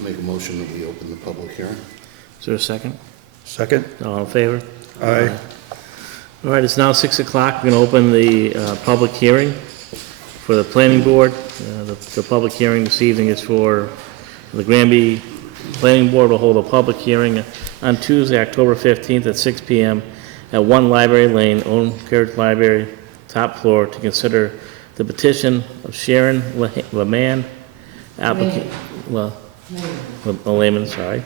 Make a motion that we open the public hearing. Is there a second? Second? All in favor? Aye. All right, it's now 6 o'clock. We're going to open the public hearing for the planning board. The public hearing this evening is for the Granby Planning Board will hold a public hearing on Tuesday, October 15th at 6 p.m. at 1 Library Lane, Old Carriage Library, top floor, to consider the petition of Sharon Lehman, applicant, Lehman, sorry,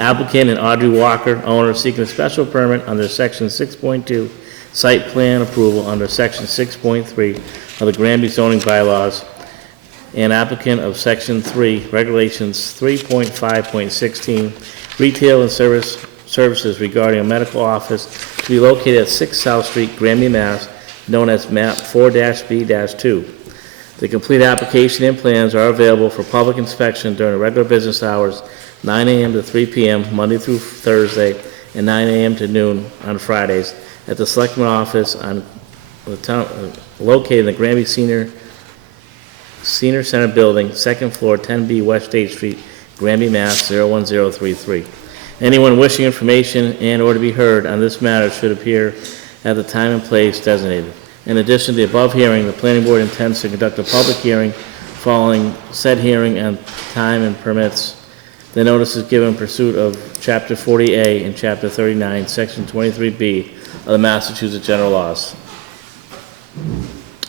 applicant, and Audrey Walker, owner, seeking a special permit under Section 6.2 site plan approval under Section 6.3 of the Granby zoning bylaws, and applicant of Section 3 regulations 3.5.16 retail and services regarding a medical office to be located at 6 South Street, Granby, Mass., known as map 4-B-2. The complete application and plans are available for public inspection during the regular business hours, 9 a.m. to 3 p.m., Monday through Thursday, and 9 a.m. to noon on Fridays at the Selectman office on the town, located in the Granby Senior Center Building, second floor, 10B West State Street, Granby, Mass. 01033. Anyone wishing information and or to be heard on this matter should appear at the time and place designated. In addition to the above hearing, the planning board intends to conduct a public hearing following said hearing and time and permits. The notice is given in pursuit of Chapter 40A and Chapter 39, Section 23B of the Massachusetts General Laws.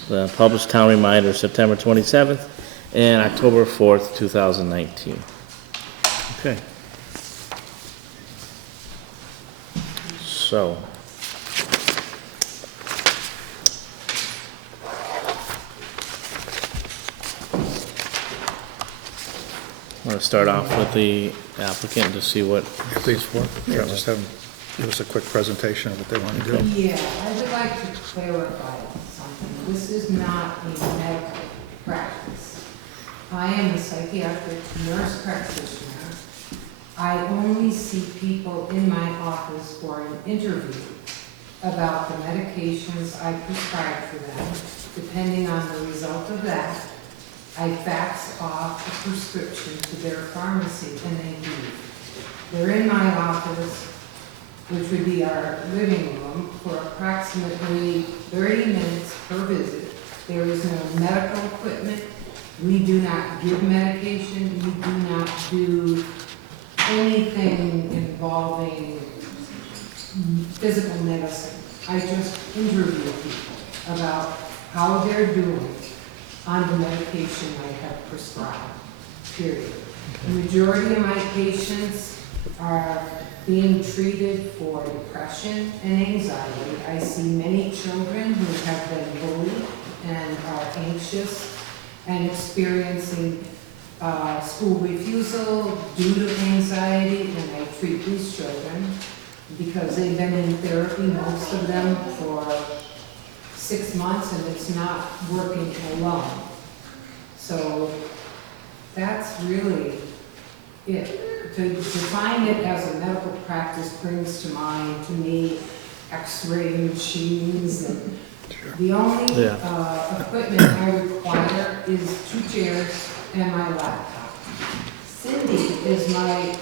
The published town reminder, September 27th and October 4th, 2019. Okay. So. I want to start off with the applicant to see what. Please, just have them give us a quick presentation of what they want to do. Yeah, I would like to clarify something. This is not a medical practice. I am a psychiatric nurse practitioner. I only see people in my office for an interview about the medications I prescribe for them. Depending on the result of that, I fax off a prescription to their pharmacy and they leave. They're in my office, which would be our living room, for approximately 30 minutes per visit. There is no medical equipment. We do not give medication. We do not do anything involving physical medicine. I just interview people about how they're doing on the medication I have prescribed, period. The majority of my patients are being treated for depression and anxiety. I see many children who have been bullied and are anxious and experiencing school refusal due to anxiety, and I treat these children because they've been in therapy, most of them, for 6 months, and it's not working alone. So that's really it. To define it as a medical practice brings to mind, to me, x-ray machines, and the only equipment I require is 2 chairs and my laptop. Cindy is my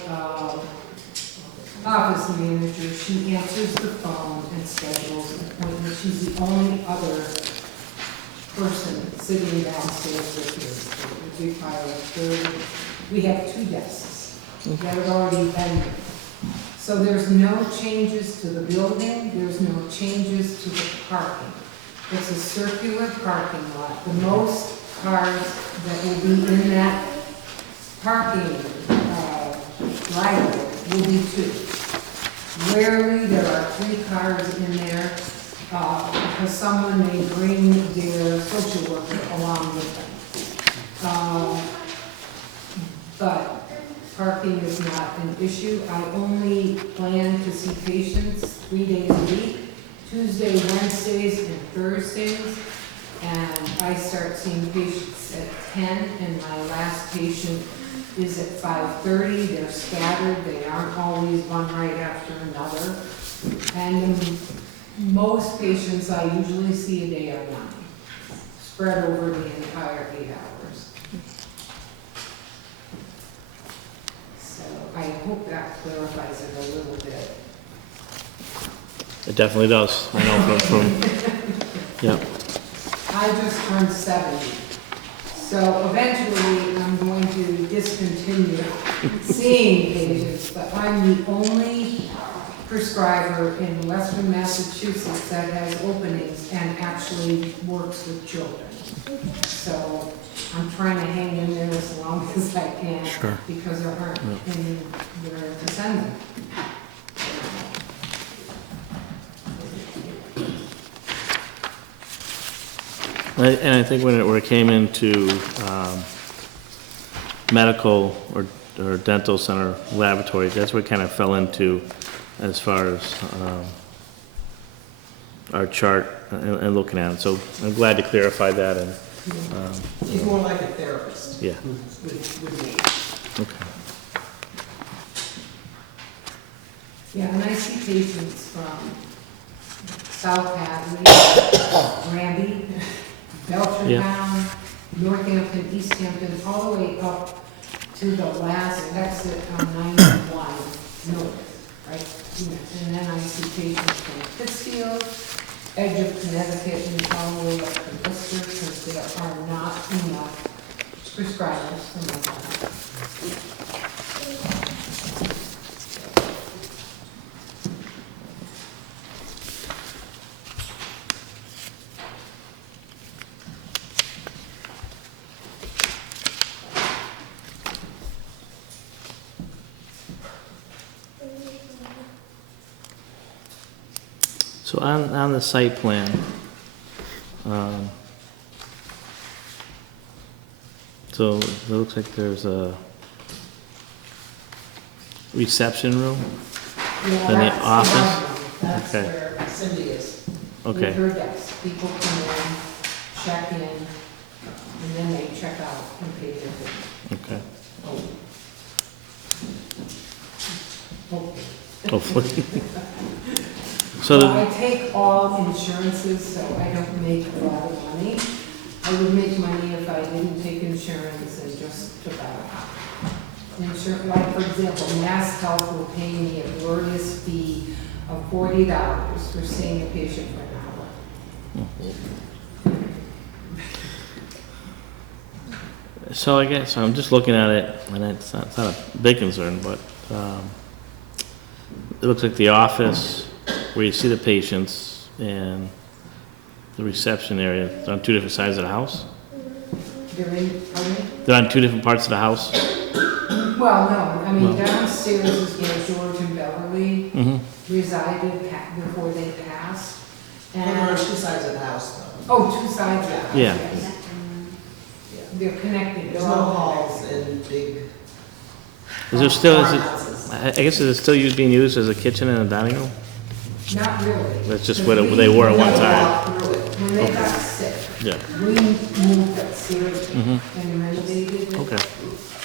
office manager. She answers the phone and schedules appointments. She's the only other person sitting downstairs with me. We have 2 desks that have already been there. So there's no changes to the building, there's no changes to the parking. It's a circular parking lot. The most cars that will be in that parking driveway will be 2. Rarely there are 3 cars in there because someone may bring their social worker along with them. But parking is not an issue. I only plan to see patients 3 days a week, Tuesday, Wednesdays, and Thursdays. And I start seeing patients at 10, and my last patient is at 5:30. They're scattered. They aren't always one right after another. And most patients I usually see a day or 9, spread over the entire 8 hours. I hope that clarifies it a little bit. It definitely does. I know from yeah. I just turned 70. So eventually, I'm going to discontinue seeing patients, but I'm the only prescriber in Western Massachusetts that has openings and actually works with children. So I'm trying to hang in there as long as I can. Sure. Because there aren't anywhere to send them. And I think when it came into medical or dental center laboratory, that's where it kind of fell into as far as our chart and looking at it. So I'm glad to clarify that and, He's more like a therapist yeah, with me. okay. Yeah, and I see patients from South Hadley, Granby, Belchertown, Northampton, East Hampton, all the way up to the last exit on 91 north, right? And then I see patients from Pittsfield, edge of Connecticut, and all the way up to Worcester, because there are not enough prescribers for mental health. So on the site plan, so it looks like there's a reception room, Yeah, then the that's office, That's Okay. where Cindy is. okay, With her desk, people come in, check in, and then they check out and pay their bill. okay. Okay. Hopefully. So, Well, I take all insurances, so I don't make a lot of money. I would make money if I didn't take insurance and just took out. Insurance, like for example, Mass Health will pay me a glorious fee of $40 for seeing a patient for an hour. so I guess, I'm just looking at it, and it's not a big concern, but, it looks like the office, where you see the patients, and the reception area, they're on two different sides of the house? They're in, pardon me? They're on two different parts of the house? Well, no, I mean No. downstairs is where George and Beverly Mm-hmm, resided before they passed. And there are And, two sides of the house though. oh, two sides of the house. Yeah. yes. They're connected. There's they're no all halls connected. and big is there still, farmhouses. I guess is it still being used as a kitchen and a dining room? Not really. That's just what they were at one time. Walk through it. When they got sick, Yeah, we moved upstairs Mhm. and renovated it. okay,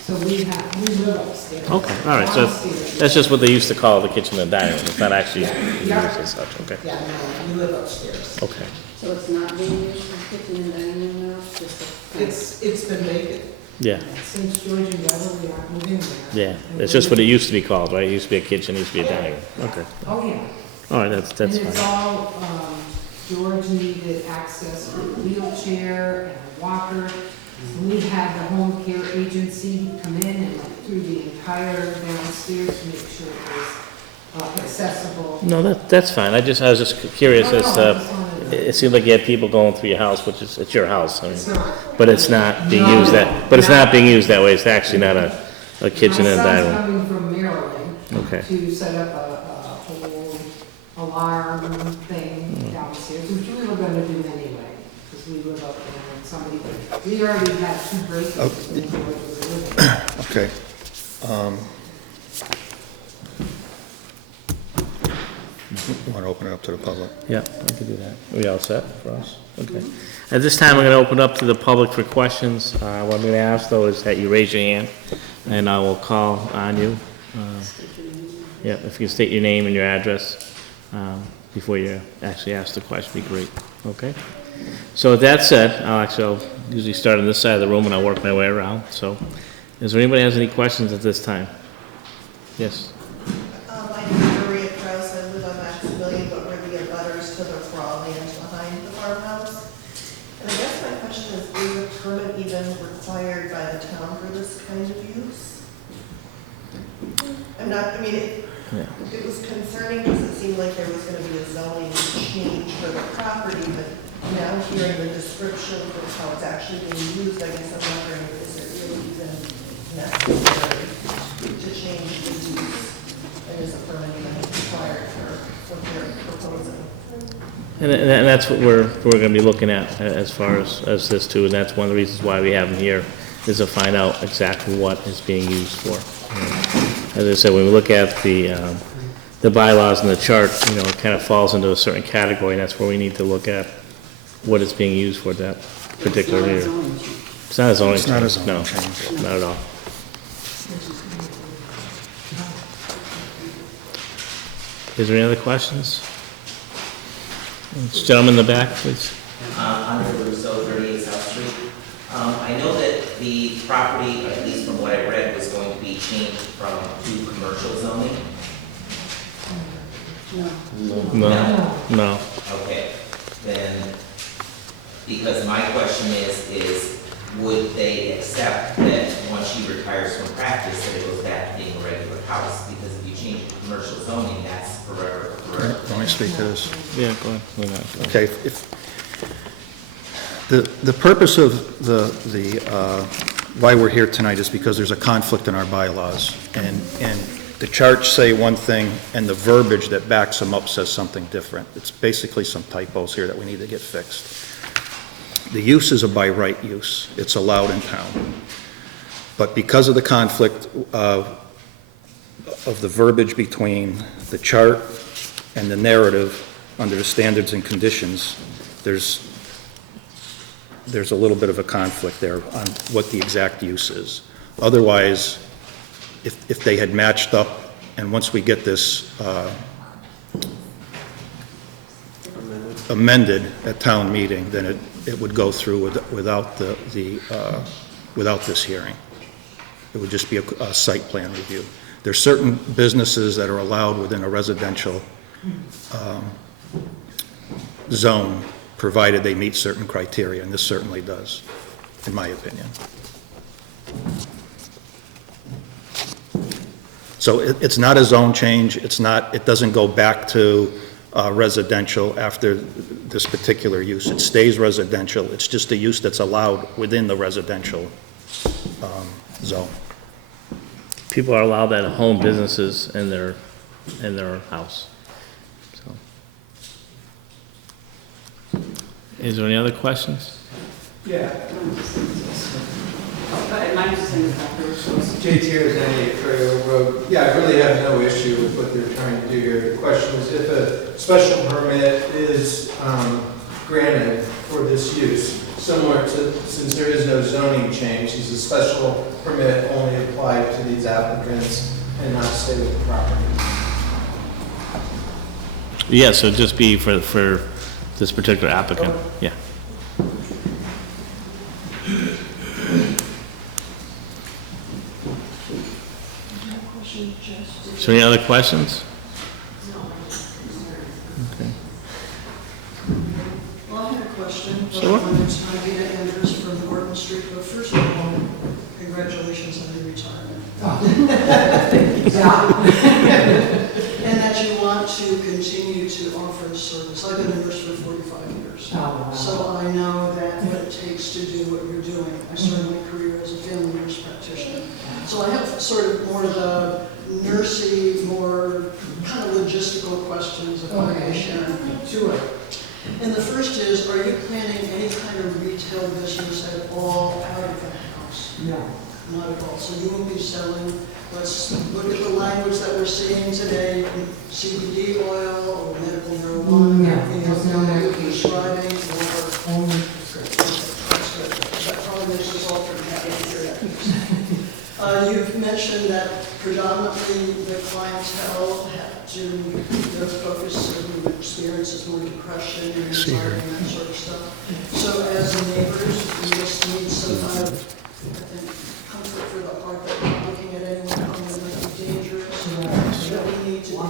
So we live upstairs. okay, all right, so Downstairs. that's just what they used to call the kitchen and dining room, it's not actually used Yeah. as such, okay, Yeah, no, we live upstairs. okay. So it's not being used as kitchen and dining room now, it's just a... It's been vacant. Yeah, Since George and Beverly aren't moving there. yeah, it's just what it used to be called, right? It used to be a kitchen, it used to be a dining room, okay. Oh, yeah. All right, that's And it's fine. all, George needed access with a wheelchair and a walker. We had the home care agency come in and went through the entire downstairs to make sure it was accessible. No, that's fine, I was just curious No, as no, to, it's not a- it seemed like you had people going through your house, which is, it's your house, I mean, It's not. but it's not being No, used that, but it's no. not being used that way, it's actually not a kitchen and dining room. My son's coming from Maryland Okay. to set up a whole alarm thing downstairs, which we were gonna do anyway, because we live up there and somebody, we already had two break-ins when George was living. Okay. You want to open it up to the public? Yeah, I can do that. Are we all set for us? Okay. At this time, I'm going to open up to the public for questions. What I'm going to ask, though, is that you raise your hand, and I will call on you. Yeah, if you can state your name and your address before you actually ask the question, be great. Okay? So with that said, I'll usually start on this side of the room, and I'll work my way around. So is there anybody who has any questions at this time? Yes. My name is Maria Krause, I live on Maximilian, but we're the abutters to the raw land behind the farmhouse. And I guess my question is a permit even required by the town for this kind of use? It was concerning because it seemed like there was gonna be a zoning change for the property, but now hearing the description of how it's actually being used, I guess I'm wondering, is it really even necessary to change the use? And is a permit even required for what they're proposing? And that's what we're gonna be looking at as far as this too, and that's one of the reasons why we have them here, is to find out exactly what is being used for. As I said, when we look at the bylaws and the chart, you know, it kind of falls into a certain category, and that's where we need to look at what it's being used for that particular area. It's not a zoning change. It's not a zoning No, change. not at all. Is there any other questions? This gentleman in the back, please. Under Russo, 38 South Street. I know that the property, at least from what I read, was going to be changed to commercial zoning. No. Okay, then, because my question is would they accept that once she retires from practice, that it goes back to being a regular house? Because if you change to commercial zoning, that's forever. Let me speak to this. Yeah, go ahead. Okay, if, the purpose of why we're here tonight is because there's a conflict in our bylaws, and the charts say one thing, and the verbiage that backs them up says something different. It's basically some typos here that we need to get fixed. The use is a by right use. It's allowed in town. But because of the conflict of the verbiage between the chart and the narrative under the standards and conditions, there's a little bit of a conflict there on what the exact use is. Otherwise, if they had matched up, and once we get this amended at town meeting, then it would go through without without this hearing. It would just be a site plan review. There's certain businesses that are allowed within a residential zone, provided they meet certain criteria, and this certainly does, in my opinion. So it's not a zone change. It doesn't go back to residential after this particular use. It stays residential. It's just a use that's allowed within the residential zone. People are allowed that home businesses in their house. So, is there any other questions? Yeah. My understanding is that there was JT is 98 Trail Road. Yeah, I really have no issue with what they're trying to do here. The question is if a special permit is granted for this use, similar to, since there is no zoning change, is a special permit only applied to these applicants and not stay with the property? Yeah, so just be for this particular applicant, yeah. So any other questions? Okay. Well, I had a question. Sure. My name's Nagita Andrews from Gordon Street, but first of all, congratulations on your retirement. And that you want to continue to offer the service. I've been a nurse for 45 years. So I know that what it takes to do what you're doing. I started my career as a family nurse practitioner. So I have sort of more of the nursey, more kind of logistical questions if I may share. Sure. And the first is, are you planning any kind of retail business at all out of the house? No. Not at all. So you won't be selling, let's look at the language that we're seeing today, CBD oil or medical marijuana. No, there's no medication. Prescribing or... Only prescription. That's good. That probably makes us all pretty happy to hear that. You've mentioned that predominantly the clientele have to, their focus and experience is more depression and anxiety and that sort of stuff. So as neighbors, we just need some kind of, I think, comfort for the heart that we're looking at anyone coming that might be dangerous.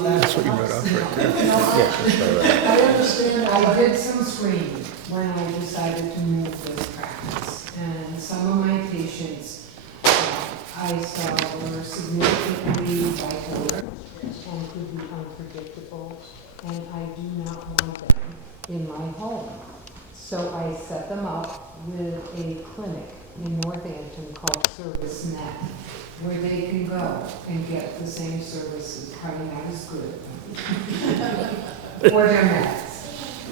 That's what you read off right there. I understand, I did some screening when I decided to move this practice, and some of my patients, I saw were significantly bipolar and could be unpredictable, and I do not want them in my home. So I set them up with a clinic in Northampton called ServiceNet, where they can go and get the same services, probably not as good, for their meds.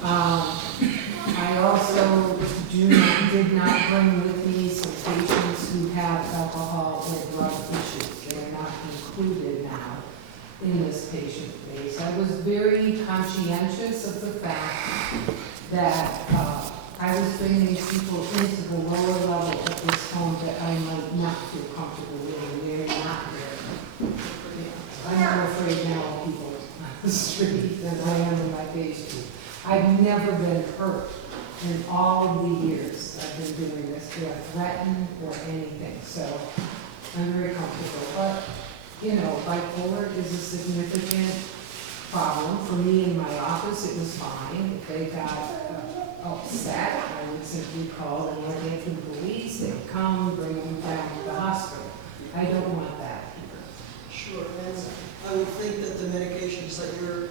I also did not bring with me some patients who have alcohol or drug issues. They are not included now in this patient base. I was very conscientious of the fact that I was bringing people into the lower level of this home that I might not feel comfortable with. They're not there. I'm more afraid now of people on the street than I am in my basement. I've never been hurt in all of the years I've been doing this, or threatened or anything, so I'm very comfortable. But, you know, bipolar is a significant problem. For me in my office, it was fine. If they got upset, I would simply call the Northampton police, they'd come, bring them down to the hospital. I don't want that here. sure, and I would think that the medications that you're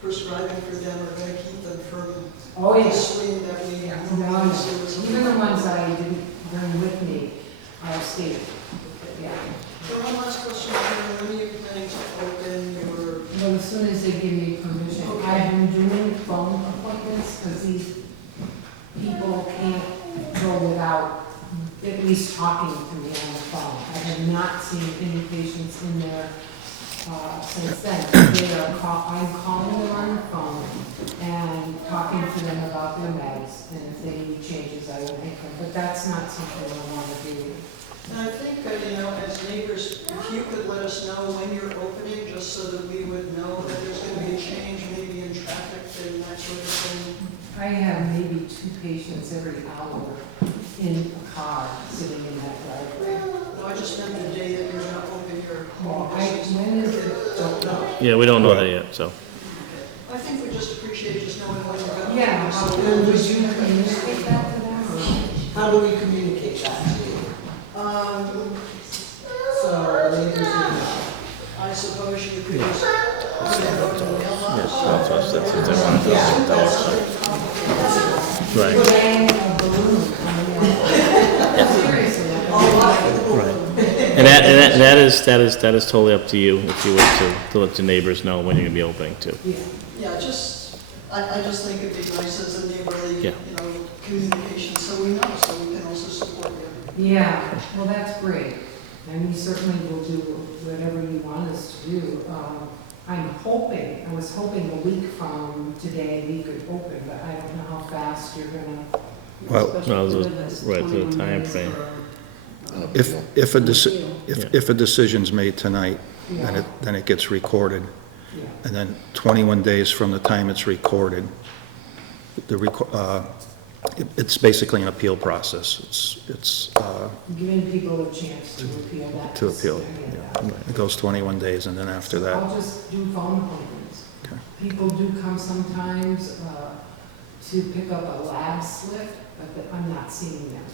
prescribing for them are going to keep them from Oh, the yes. swing that we No, normally no. see with Even the ones that I didn't bring with me are stable. Yeah. So one last question, Karen. When are you planning to open your, Well, as soon as they give me permission. Okay. I've been doing phone appointments because these people can't go without at least talking to me on the phone. I have not seen any patients in there since then. I'm calling them on the phone and talking to them about their meds, and if they need changes, I will make them. But that's not something I want to do. and I think, you know, as neighbors, if you could let us know when you're opening, just so that we would know that there's going to be a change, maybe in traffic and that sort of thing. I have maybe 2 patients every hour in a car sitting in that driveway. No, I just meant the day that you're going to open your Well, home. when is it? Don't know. Yeah, we don't know that yet, so. I think we just appreciate just knowing when you're going to. Yeah, would you communicate that to them, or? How do we communicate that to you? So, neighbors know. I suppose you could just put it out in the mailbox. Yes, that's us, that's what they want Yeah, to that's tell something us. complicated. Right, Hang a balloon coming out. Seriously. right. And that is totally up to you, if you were to let the neighbors know when you're gonna be opening too. Yeah. Yeah, I just think it'd be nice as a neighborly, Yeah. you know, communication, so we know, so we can also support you. Yeah, well, that's great. And we certainly will do whatever you want us to do. I was hoping a week from today we could open, but I don't know how fast you're gonna. Well, No, right, the time frame. if a decision's made tonight, Yeah. then it gets recorded. Yeah. And then 21 days from the time it's recorded, it's basically an appeal process. It's Giving people a chance to appeal that. to appeal. decision, Yeah. It goes 21 days, and then after that, I'll just do phone appointments. Okay. People do come sometimes to pick up a lab slip, but I'm not seeing them.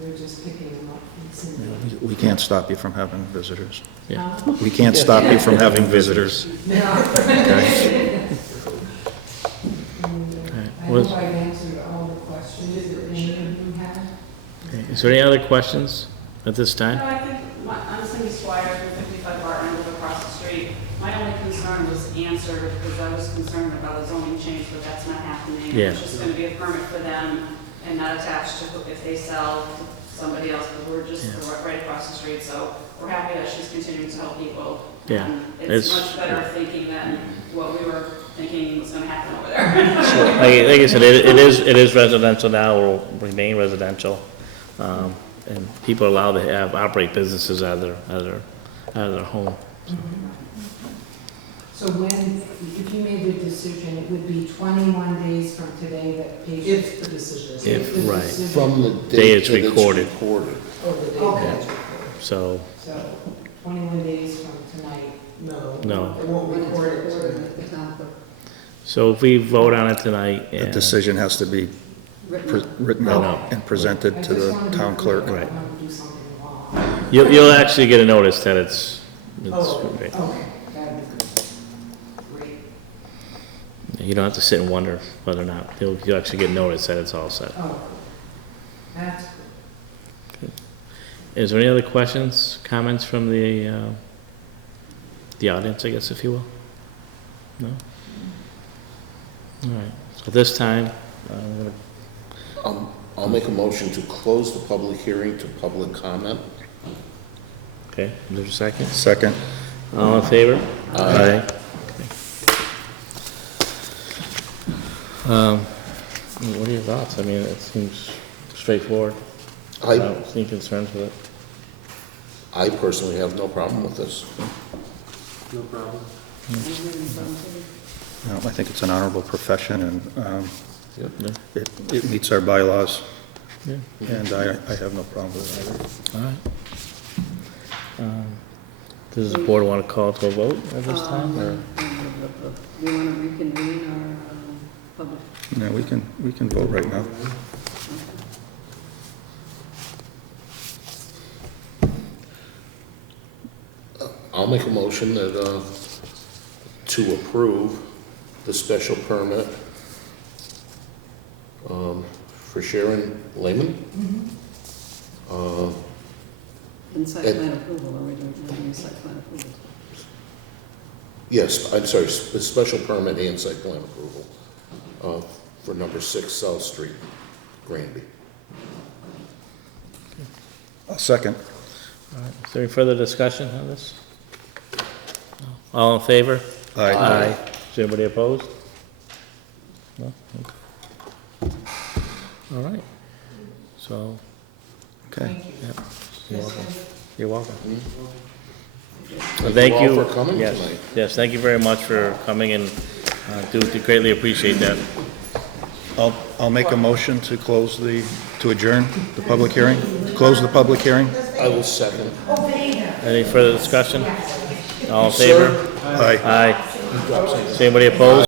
They're just picking them up and sending them. we can't stop you from having visitors. Yeah. Huh? We can't stop you from having visitors. Yeah. Okay? I hope I've answered all the questions that any of you have. Is there any other questions at this No, time? I think, I'm Cindy Squire from 55 Barton, I live across the street. My only concern was answered because I was concerned about a zoning change, but that's not happening. Yeah. It's just going to be a permit for them and not attached to if they sell to somebody else, but we're just right across the street. So we're happy that she's continuing to help people. Yeah, It's it's- much better thinking than what we were thinking was going to happen over there. Like I said, it is residential now, will remain residential. And people are allowed to operate businesses out of their home. So when, if you made the decision, it would be 21 days from today that patients. If the decision is. If- the right. decision- From the Day date it's that it's recorded. recorded. Or the day Okay. that's recorded. So, So 21 days from tonight, No. No. It won't record it. The town clerk. So if we vote on it tonight The and... decision has to be written No, out no. and presented to the town clerk. Right. Do something wrong. You'll actually get a notice that it's Oh, okay. Okay, that'd be good. Great. You don't have to sit and wonder whether or not, you'll actually get notice that it's all set. Oh, that's good. Is there any other questions, comments from the audience, I guess, if you will? No? All right, so this time, I'm gonna, I'll make a motion to close the public hearing to public comment. okay, is there a second? Second. All in favor? Aye. What are your thoughts? I mean, it seems straightforward. I Any concerns with it? I personally have no problem with this. No, I think it's an honorable profession, and Yeah. it meets our bylaws, Yeah. and I have no problem with it either. All right. Does the board want to call to a vote at this time, or? We want to reconvene our public. No, we can vote right now. I'll make a motion that, to approve the special permit, for Sharon Lehman. Inside It- plan approval, are we doing inside plan approval? Yes, I'm sorry, the special permit and site plan approval, for number 6 South Street, Granby. A second. All right. Is there any further discussion on this? No. All in favor? Aye. Is anybody opposed? No? Okay. All right. So, Okay. Thank you. yeah, you're Yes, welcome. and You're welcome. Thank you all you for coming yes, tonight. Yes, thank you very much for coming, and do greatly appreciate that. I'll make a motion to to adjourn the public hearing, close the public hearing. I will second. Any further discussion? All in favor? Aye. Aye. Is anybody opposed?